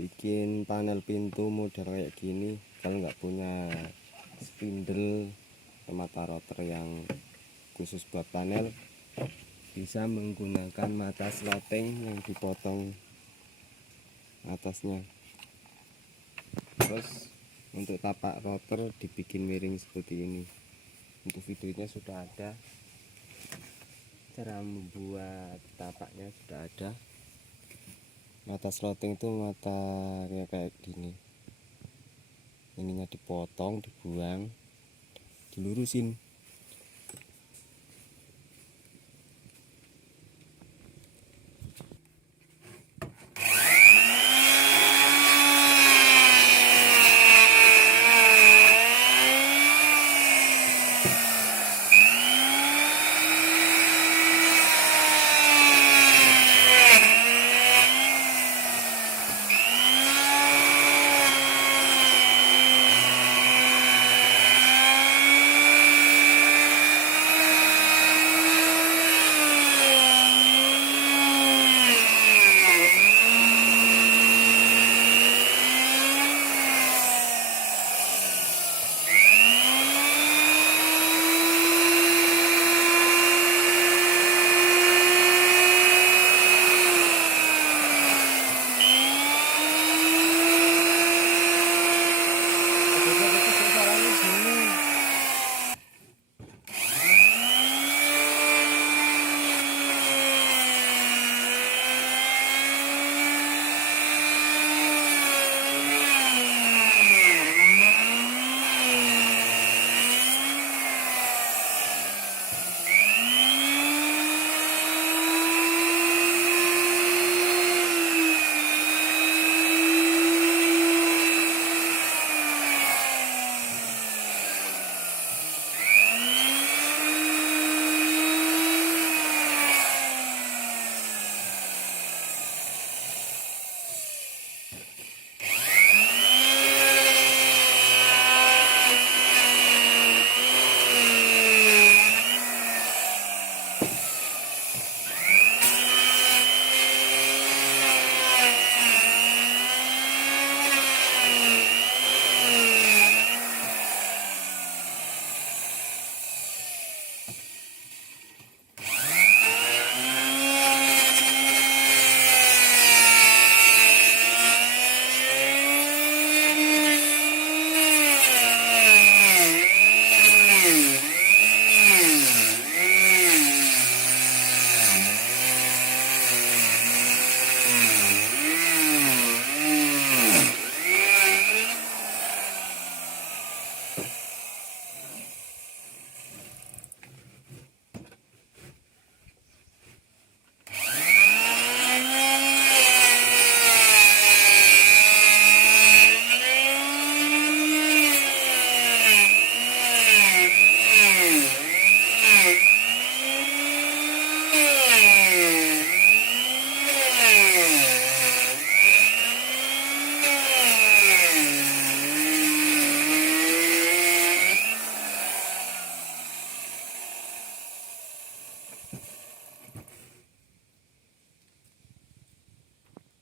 bikin panel pintu model kayak gini. Kalau nggak punya spindle mata rotor yang khusus buat panel, bisa menggunakan mata slotting yang dipotong atasnya. Terus untuk tapak rotor dibikin miring seperti ini. Untuk videonya sudah ada, cara membuat tapaknya sudah ada. Mata slotting itu mata kayak gini, ininya dipotong, dibuang, dilurusin.